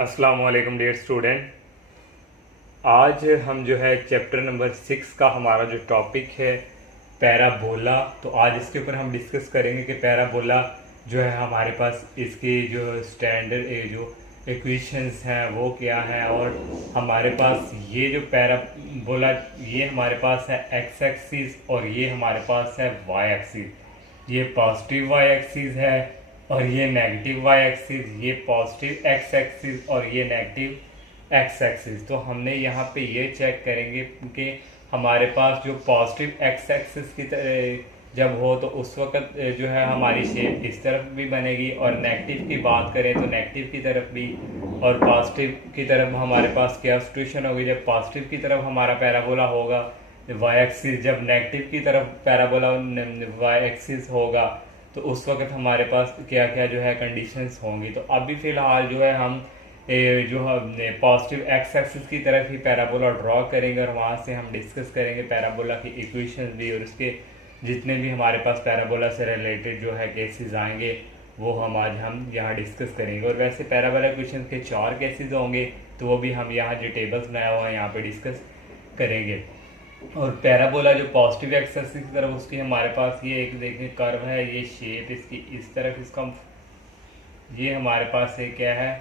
अस्सलाम वालेकुम dear student. आज हम जो है चैप्टर नंबर 6 का हमारा जो टॉपिक है पैराबोला, तो आज इसके ऊपर हम डिस्कस करेंगे कि पैराबोला जो है हमारे पास इसकी जो स्टैंडर्ड जो इक्वेशंस हैं वो क्या है, और हमारे पास ये जो पैराबोला ये हमारे पास है एक्स एक्सिस और ये हमारे पास है वाई एक्सिस। ये पॉजिटिव वाई एक्सिस है और ये नेगेटिव वाई एक्सिस, ये पॉजिटिव एक्स एक्सिस और ये नेगेटिव एक्स एक्सिस। तो हमने यहाँ पे ये चेक करेंगे कि हमारे पास जो पॉजिटिव एक्स एक्सिस की जब हो तो उस वक्त जो है हमारी शेप इस तरफ भी बनेगी, और नेगेटिव की बात करें तो नेगेटिव की तरफ भी, और पॉजिटिव की तरफ हमारे पास क्या सिचुएशन होगी जब पॉजिटिव की तरफ हमारा पैराबोला होगा वाई एक्सिस, जब नेगेटिव की तरफ पैराबोला वाई एक्सिस होगा तो उस वक्त हमारे पास क्या क्या जो है कंडीशंस होंगी। तो अभी फ़िलहाल जो है हम जो पॉजिटिव एक्स एक्सिस की तरफ ही पैराबोला ड्रॉ करेंगे और वहाँ से हम डिस्कस करेंगे पैराबोला की इक्वेशंस भी, और उसके जितने भी हमारे पास पैराबोला से रिलेटेड जो है केसेस आएंगे वो आज हम यहाँ डिस्कस करेंगे। और वैसे पैराबोला इक्वेशंस के 4 केसेस होंगे तो वो भी हम यहाँ जो टेबल्स बनाया हुआ है यहाँ पे डिस्कस करेंगे। और पैराबोला जो पॉजिटिव एक्स एक्सिस की तरफ उसकी हमारे पास ये एक देखिए कर्व है, ये शेप इसकी इस तरफ, इसका ये हमारे पास है क्या है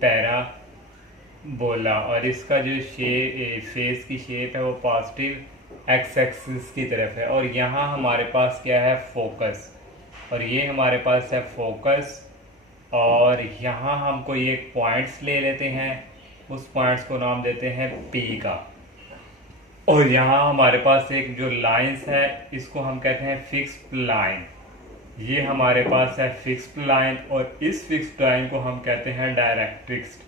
पैराबोला, और इसका जो फेस की शेप है वो पॉजिटिव एक्स एक्सिस की तरफ है। और यहाँ हमारे पास क्या है फोकस, और ये हमारे पास है फोकस, और यहाँ हम कोई एक पॉइंट्स ले लेते हैं, उस पॉइंट्स को नाम देते हैं पी का। और यहाँ हमारे पास एक जो लाइंस है इसको हम कहते हैं फिक्स्ड लाइन, ये हमारे पास है फिक्स्ड लाइन, और इस फिक्स्ड लाइन को हम कहते हैं डायरेक्ट्रिक्स,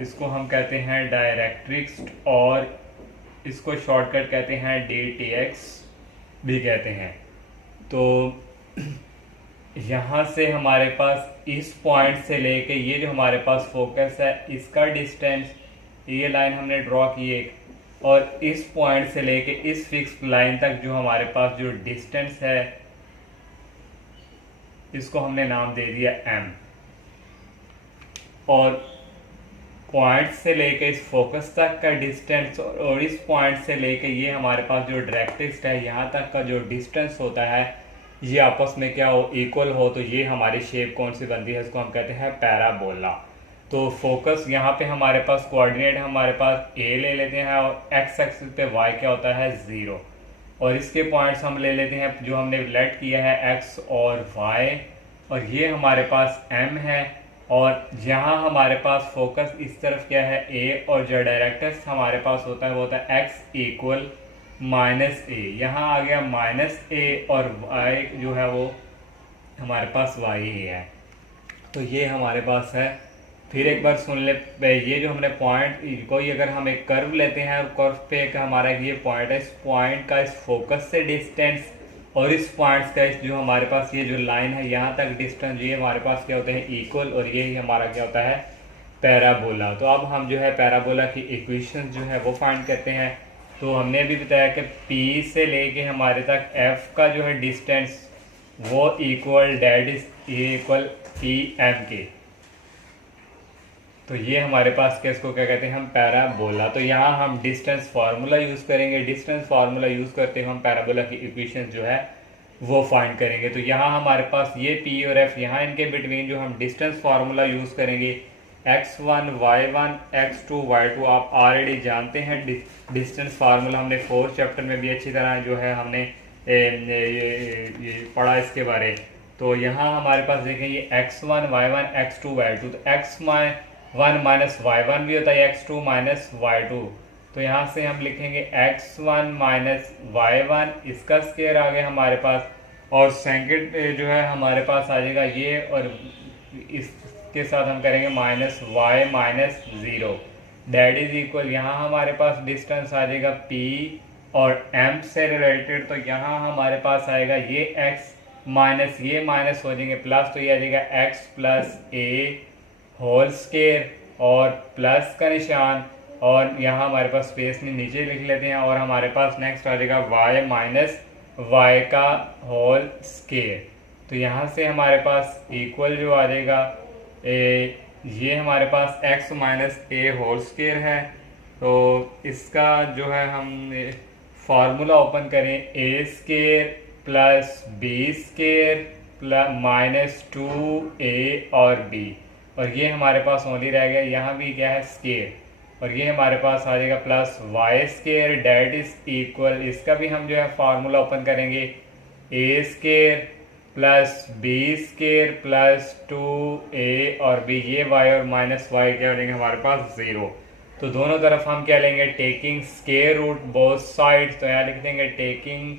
इसको हम कहते हैं डायरेक्ट्रिक्स, और इसको शॉर्टकट कहते हैं DTX भी कहते हैं। तो यहाँ से हमारे पास इस पॉइंट से लेके ये जो हमारे पास फोकस है इसका डिस्टेंस, ये लाइन हमने ड्रॉ की एक, और इस पॉइंट से लेके इस फिक्स्ड लाइन तक जो हमारे पास जो डिस्टेंस है इसको हमने नाम दे दिया m, और पॉइंट से लेके इस फोकस तक का डिस्टेंस और इस पॉइंट से लेके ये हमारे पास जो डायरेक्ट्रिक्स है यहाँ तक का जो डिस्टेंस होता है ये आपस में क्या हो इक्वल हो, तो ये हमारी शेप कौन सी बनती है, इसको हम कहते हैं पैराबोला। तो फोकस यहाँ पे हमारे पास कोऑर्डिनेट हमारे पास a ले लेते हैं, और x एक्सिस पे y क्या होता है 0, और इसके पॉइंट्स हम ले लेते हैं जो हमने लेट किया है x और y, और ये हमारे पास m है, और यहाँ हमारे पास फोकस इस तरफ क्या है a, और जो डायरेक्ट्रिक्स हमारे पास होता है वो होता है x इक्वल -a, यहाँ आ गया -a, और y जो है वो हमारे पास y ही है। तो ये हमारे पास है, फिर एक बार सुन ले, ये जो हमने पॉइंट कोई अगर हम एक कर्व लेते हैं और कर्व पे एक हमारा ये पॉइंट है, इस पॉइंट का इस फोकस से डिस्टेंस और इस पॉइंट्स का इस जो हमारे पास ये जो लाइन है यहाँ तक डिस्टेंस, ये हमारे पास क्या होते हैं इक्वल, और ये ही हमारा क्या होता है पैराबोला। तो अब हम जो है पैराबोला की इक्वेशन जो है वो फाइंड करते हैं। तो हमने अभी बताया कि P से लेके हमारे तक F का जो है डिस्टेंस वो equal that is equal PM के, तो ये हमारे पास क्या इसको क्या कहते हैं हम पैराबोला। तो यहाँ हम डिस्टेंस फार्मूला यूज़ करेंगे, डिस्टेंस फार्मूला यूज़ करते हुए हम पैराबोला की इक्वेशन जो है वो फाइंड करेंगे। तो यहाँ हमारे पास ये P और F, यहाँ इनके बिटवीन जो हम डिस्टेंस फार्मूला यूज़ करेंगे x1 y1 x2 y2, आप ऑलरेडी जानते हैं डिस्टेंस फार्मूला, हमने 4th चैप्टर में भी अच्छी तरह जो है हमने ये पढ़ा इसके बारे। तो यहाँ हमारे पास देखें ये x1 y1 x2 y2, तो x1 माइनस y1 भी होता है x2 माइनस y2, तो यहाँ से हम लिखेंगे x1 माइनस y1, इसका स्क्वायर आ गया हमारे पास, और सेकंड जो है हमारे पास आ जाएगा ये, और इसके साथ हम करेंगे minus y minus 0 that is equal, यहाँ हमारे पास डिस्टेंस आ जाएगा p और m से रिलेटेड, तो यहाँ हमारे पास आएगा ये x माइनस ये माइनस हो जाएंगे प्लस, तो ये आ जाएगा x plus a whole square और प्लस का निशान, और यहाँ हमारे पास स्पेस में नीचे लिख लेते हैं, और हमारे पास नेक्स्ट आ जाएगा y माइनस y का होल स्क्वायर। तो यहाँ से हमारे पास इक्वल जो आ जाएगा ये हमारे पास x minus A whole square है। तो इसका जो है हम फार्मूला ओपन करें, A square plus B square plus minus 2a और b, और ये हमारे पास ओनली रह गया, यहाँ भी क्या है स्क्वायर, और ये हमारे पास आ जाएगा plus Y square that is equal, इसका भी हम जो है फार्मूला ओपन करेंगे, A square plus B square plus 2a और b, ये y और माइनस वाई क्या हो जाएंगे हमारे पास 0। तो दोनों तरफ हम क्या लेंगे, taking square root both sides, तो यहाँ लिख देंगे टेकिंग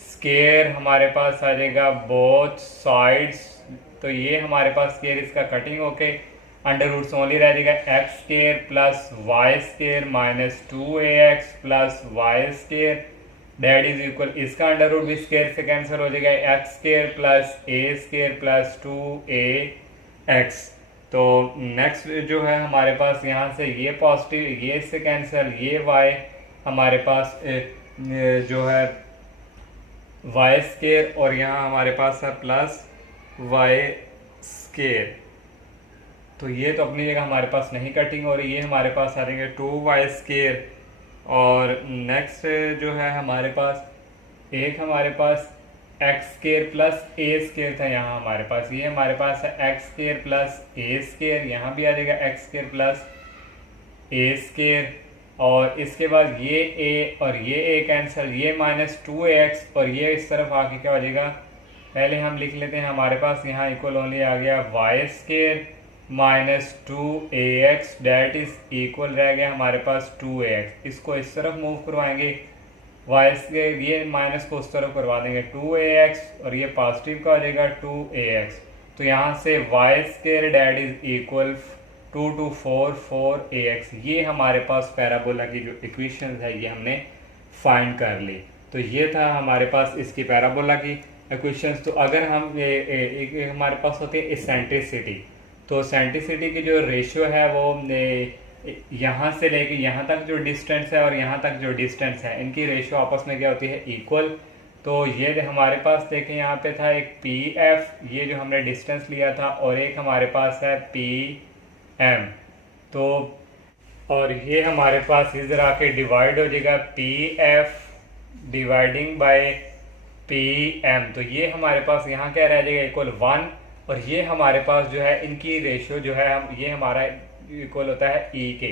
स्क्वायर, हमारे पास आ जाएगा बोथ साइड्स, तो ये हमारे पास स्क्वायर इसका कटिंग होके अंडर रूट ओनली रह जाएगा X square plus Y square minus 2ax plus Y square that is equal, इसका अंडर रूट भी स्क्वायर से कैंसिल हो जाएगा, X square plus A square plus 2ax। तो नेक्स्ट जो है हमारे पास यहाँ से ये पॉजिटिव, ये इससे कैंसिल, ये y हमारे पास जो है वाई स्क्वायर, और यहाँ हमारे पास है प्लस वाई स्क्वायर, तो ये तो अपनी जगह हमारे पास नहीं कटिंग हो रही, ये हमारे पास आ जाएंगे 2y स्क्वायर। और नेक्स्ट जो है हमारे पास एक हमारे पास x square plus A square था, यहाँ हमारे पास ये हमारे पास है x square plus A square, यहाँ भी आ जाएगा X square plus A square, और इसके बाद ये a और ये a कैंसिल, ये माइनस 2ax और ये इस तरफ आके क्या हो जाएगा, पहले हम लिख लेते हैं, हमारे पास यहाँ इक्वल ओनली आ गया Y square minus 2ax that is equal रह गया हमारे पास 2ax, इसको इस तरफ मूव करवाएंगे, वाई स्क्वायर ये माइनस को उस तरफ करवा देंगे 2ax और ये पॉजिटिव का हो जाएगा 2ax, तो यहाँ से Y square that is equal 2 to 4 4ax, ये हमारे पास पैराबोला की जो इक्वेशन है ये हमने फाइंड कर ली। तो ये था हमारे पास इसकी पैराबोला की इक्वेशंस। तो अगर हम हमारे पास होती है इसेंट्रिसिटी, तो सेंट्रिसिटी की जो रेशियो है वो यहाँ से लेके यहाँ तक जो डिस्टेंस है और यहाँ तक जो डिस्टेंस है, इनकी रेशियो आपस में क्या होती है, इक्वल। तो ये हमारे पास देखें यहाँ पे था एक पी एफ, ये जो हमने डिस्टेंस लिया था, और एक हमारे पास है पी एम, तो और ये हमारे पास इधर आके डिवाइड हो जाएगा P F dividing by P M, तो ये हमारे पास यहाँ क्या रह जाएगा इक्वल 1, और ये हमारे पास जो है इनकी रेशियो जो है हम ये हमारा इक्वल होता है ई के,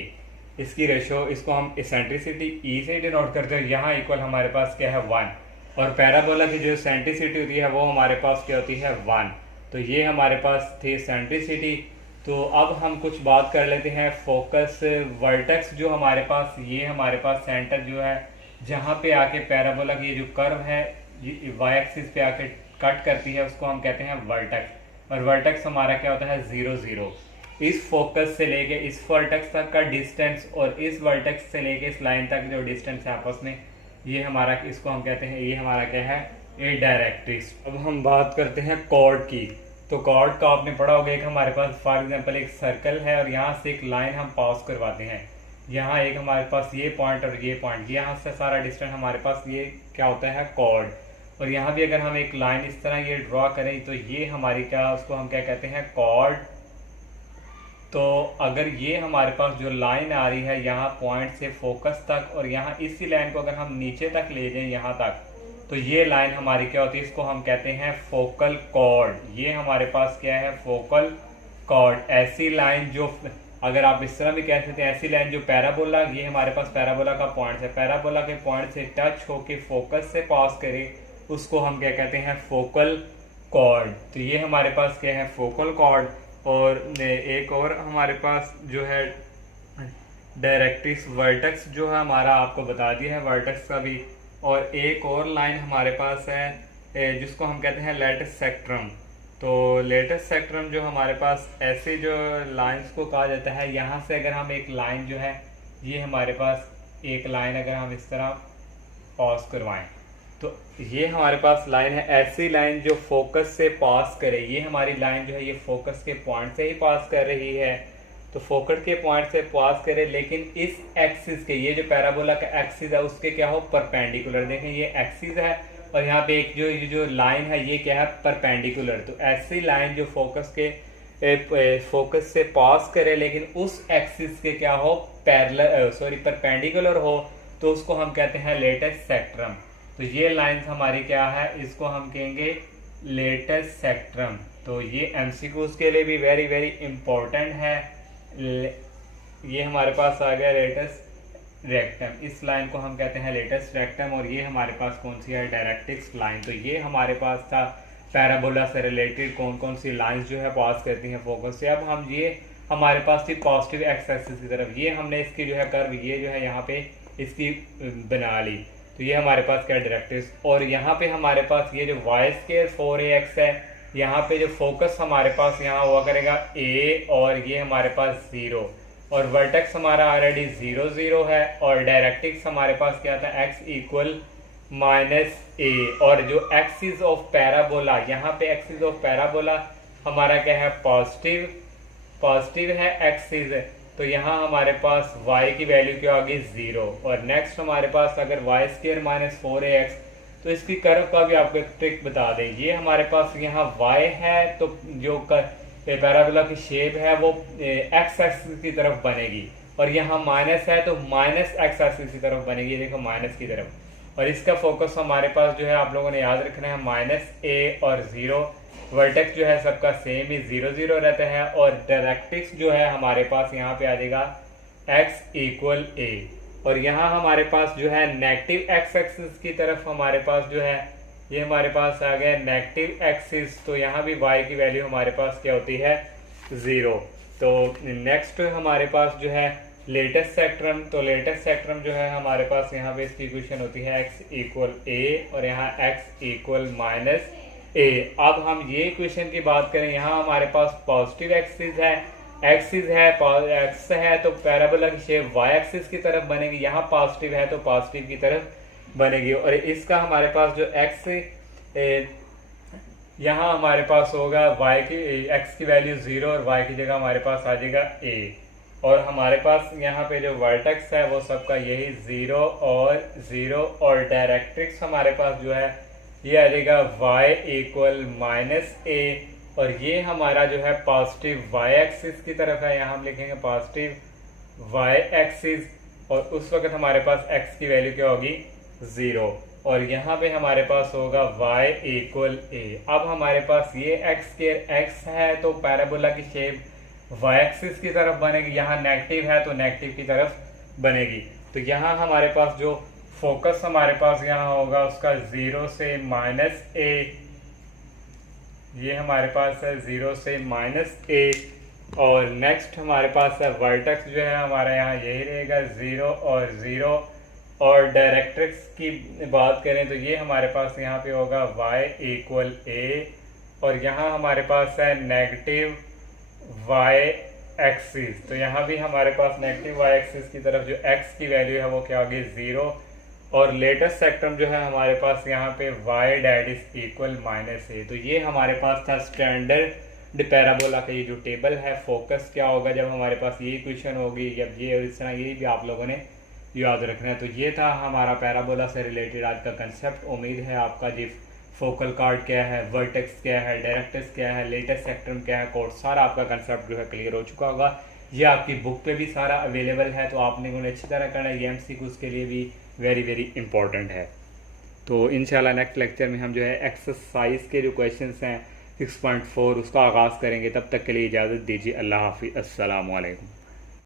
इसकी रेशियो इसको हम इसेंट्रिसिटी ई से डिनोट करते हैं, यहाँ इक्वल हमारे पास क्या है 1, और पैराबोला की जो सेंट्रिसिटी होती है वो हमारे पास क्या होती है 1। तो ये हमारे पास थी सेंट्रिसिटी। तो अब हम कुछ बात कर लेते हैं फोकस वर्टेक्स, जो हमारे पास ये हमारे पास सेंटर जो है जहाँ पे आके पैराबोला की जो कर्व है वाई एक्सिस पे आके कट करती है उसको हम कहते हैं वर्टेक्स, और वर्टेक्स हमारा क्या होता है 0 0। इस फोकस से लेके इस वर्टेक्स तक का डिस्टेंस और इस वर्टेक्स से लेके इस लाइन तक जो डिस्टेंस है आपस में, ये हमारा इसको हम कहते हैं, ये हमारा क्या है ए डायरेक्ट्रिक्स। अब हम बात करते हैं कॉर्ड की। तो कॉर्ड का आपने पढ़ा होगा, एक हमारे पास फॉर एग्जांपल एक सर्कल है और यहाँ से एक लाइन हम पास करवाते हैं, यहाँ एक हमारे पास ये पॉइंट और ये पॉइंट, यहाँ से सारा डिस्टेंस हमारे पास ये क्या होता है कॉर्ड। और यहाँ भी अगर हम एक लाइन इस तरह ये ड्रॉ करें तो ये हमारी क्या, उसको हम क्या कहते हैं कॉर्ड। तो अगर ये हमारे पास जो लाइन आ रही है यहाँ पॉइंट से फोकस तक, और यहाँ इसी लाइन को अगर हम नीचे तक ले जाएं यहाँ तक, तो ये लाइन हमारी क्या होती है, इसको हम कहते हैं फोकल कॉर्ड। ये हमारे पास क्या है फोकल कॉर्ड। ऐसी लाइन जो, अगर आप इस तरह भी कह सकते हैं, ऐसी लाइन जो पैराबोला, ये हमारे पास पैराबोला का पॉइंट है, पैराबोला के पॉइंट से टच होके फोकस से पास करे, उसको हम क्या कहते हैं फोकल कॉर्ड। तो ये हमारे पास क्या है फोकल कॉर्ड। और एक और हमारे पास जो है डायरेक्ट्रिक्स वर्टेक्स जो है हमारा आपको बता दिया है वर्टेक्स का भी। और एक और लाइन हमारे पास है जिसको हम कहते हैं लेटस सेक्ट्रम। तो लेटस सेक्ट्रम जो हमारे पास ऐसे जो लाइंस को कहा जाता है, यहाँ से अगर हम एक लाइन जो है, ये हमारे पास एक लाइन अगर हम इस तरह पास करवाएं, तो ये हमारे पास लाइन है, ऐसी लाइन जो फोकस से पास करे। ये हमारी लाइन जो है ये फोकस के पॉइंट से ही पास कर रही है, तो फोकस के पॉइंट से पास करे, लेकिन इस एक्सिस के, ये जो पैराबोला का एक्सिस है उसके क्या हो परपेंडिकुलर। देखें ये एक्सिस है और यहाँ पे एक जो लाइन है ये क्या है परपेंडिकुलर। तो ऐसी लाइन जो फोकस के फोकस से पास करे लेकिन उस एक्सिस के क्या हो, पैरेलल परपेंडिकुलर हो, तो उसको हम कहते हैं लेटेस्ट सेक्ट्रम। तो ये लाइंस हमारी क्या है, इसको हम कहेंगे लेटेस्ट सेक्ट्रम। तो ये एमसीक्यूज के लिए भी वेरी वेरी इंपॉर्टेंट है। ये हमारे पास आ गया लेटेस्ट रेक्टम, इस लाइन को हम कहते हैं लेटेस्ट रेक्टम। और ये हमारे पास कौन सी है, डायरेक्ट्रिक्स लाइन। तो ये हमारे पास था पैराबोला से रिलेटेड कौन कौन सी लाइंस जो है पास करती हैं फोकस से। अब हम ये हमारे पास थी पॉजिटिव एक्स एक्सिस की तरफ, ये हमने इसकी जो है कर्व ये जो है यहाँ पे इसकी बना ली। तो ये हमारे पास क्या डायरेक्ट्रिक्स। और यहाँ पे हमारे पास ये जो वाई स्केयर 4ax है, यहाँ पे जो फोकस हमारे पास यहाँ हुआ करेगा ए, और ये हमारे पास 0, और वर्टेक्स हमारा ऑलरेडी 0 0 है, और डायरेक्ट्रिक्स हमारे पास क्या था, x इक्वल -a। और जो एक्सिस ऑफ पैराबोला, यहाँ पे एक्सिस ऑफ पैराबोला हमारा क्या है, पॉजिटिव है एक्सिस। तो यहाँ हमारे पास y की वैल्यू क्या होगी, 0। और नेक्स्ट हमारे पास अगर वाई स्केयर -4ax, तो इसकी कर्व का भी आपको एक ट्रिक बता दें। ये हमारे पास यहाँ y है, तो जो पैराबोला की शेप है वो x एक्सिस की तरफ बनेगी, और यहाँ माइनस है तो माइनस x एक्सिस की तरफ बनेगी, देखो माइनस की तरफ। और इसका फोकस हमारे पास जो है आप लोगों ने याद रखना है -a और 0। वर्टेक्स जो है सबका सेम ही 0 0 रहता है, और डायरेक्ट्रिक्स जो है हमारे पास यहाँ पे आ जाएगा x इक्वल a। और यहाँ हमारे पास जो है नेगेटिव x एक्सिस की तरफ हमारे पास जो है ये हमारे पास आ गया नेगेटिव एक्सिस। तो यहाँ भी y की वैल्यू हमारे पास क्या होती है, 0। तो नेक्स्ट हमारे पास जो है लेटेस्ट सेक्ट्रम। तो लेटेस्ट सेक्ट्रम जो है हमारे पास यहाँ पे इसकी इक्वेशन होती है x इक्वल a, और यहाँ x इक्वल -a। अब हम ये इक्वेशन की बात करें, यहाँ हमारे पास पॉजिटिव एक्सिस है तो पैराबोला की शेप y एक्सिस की तरफ बनेगी, यहाँ पॉजिटिव है तो पॉजिटिव की तरफ बनेगी। और इसका हमारे पास जो x यहाँ हमारे पास होगा x की वैल्यू 0, और y की जगह हमारे पास आ जाएगा a। और हमारे पास यहाँ पे जो वर्टेक्स है वो सबका यही 0 और 0, और डायरेक्ट्रिक्स हमारे पास जो है ये आ जाएगा y इक्वल -a। और ये हमारा जो है पॉजिटिव y एक्सिस की तरफ है, यहाँ हम लिखेंगे पॉजिटिव y एक्सिस, और उस वक्त हमारे पास x की वैल्यू क्या होगी, 0। और यहाँ पे हमारे पास होगा y इक्वल a। अब हमारे पास ये x है तो पैराबोला की शेप y एक्सिस की तरफ बनेगी, यहाँ नेगेटिव है तो नेगेटिव की तरफ बनेगी। तो यहाँ हमारे पास जो फोकस हमारे पास यहाँ होगा उसका 0 से -a, ये हमारे पास है 0 से -a। और नेक्स्ट हमारे पास है वर्टेक्स जो है हमारा यहाँ यही रहेगा 0 और 0। और डायरेक्ट्रिक्स की बात करें तो ये हमारे पास यहाँ पे होगा y इक्वल a, और यहाँ हमारे पास है नेगेटिव y एक्सिस। तो यहाँ भी हमारे पास नेगेटिव y एक्सिस की तरफ जो x की वैल्यू है वो क्या होगी, 0। और लेटेस्ट सेक्ट्रम जो है हमारे पास यहाँ पे y that is equal -a। तो ये हमारे पास था स्टैंडर्ड पैराबोला का ये जो टेबल है, फोकस क्या होगा जब हमारे पास ये इक्वेशन होगी, जब ये इस तरह, ये भी आप लोगों ने याद रखना है। तो ये था हमारा पैराबोला से रिलेटेड आज का कंसेप्ट। उम्मीद है आपका जी फोकल कार्ड क्या है, वर्टेक्स क्या है, डायरेक्ट्रिक्स क्या है, लेटेस्ट सेक्ट्रम क्या है, कोड, सारा आपका कंसेप्ट जो है क्लियर हो चुका होगा। ये आपकी बुक पे भी सारा अवेलेबल है, तो आपने उन्हें अच्छी तरह करना है। ये एमसीक्यूज़ के लिए भी वेरी वेरी इंपॉर्टेंट है। तो इंशाल्लाह नेक्स्ट लेक्चर में हम जो है एक्सरसाइज के जो क्वेश्चंस हैं 6.4 उसका आगाज़ करेंगे। तब तक के लिए इजाज़त दीजिए। अल्लाह हाफिज़, अस्सलाम वालेकुम।